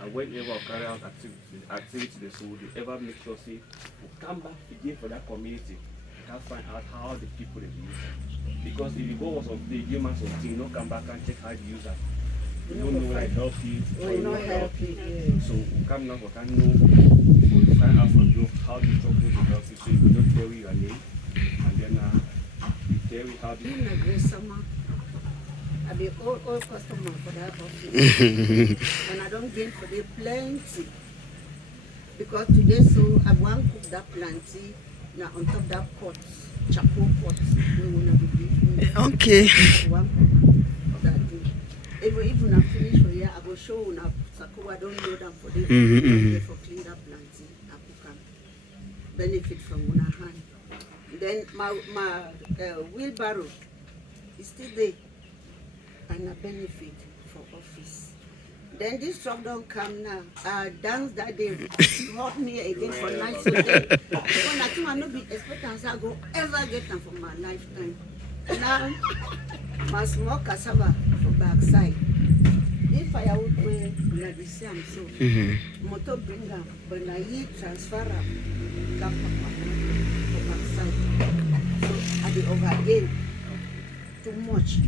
And whenever we carry out activity the soul, they ever make sure say we come back again for that community. We can find out how the people they use it. Because if you go on some day, give man something, you don't come back and check how they use it. You don't know like help it or not help it. So we come now, we can know, we find out from you how the trouble to help it. So you don't tell your name, and then you tell me how to. I be all customer for that office. And I don't gain for the plenty. Because today so I want to cook that plenty now on top that pot, charcoal pot. We will not be giving. Okay. One cook that day. Even I finish for here, I will show una sako. I don't know them for the for clean that plenty. I cook and benefit from una hand. Then my wheelbarrow is still there. And a benefit for office. Then this truck don't come now. Dance that day brought me again for night. So then, when I think I not be expecting I go ever get them for my lifetime. Now, my small cassava for backside. If I would wear like the same, so motor bring them, but I eat transfer them, come for backside. So I be over again too much.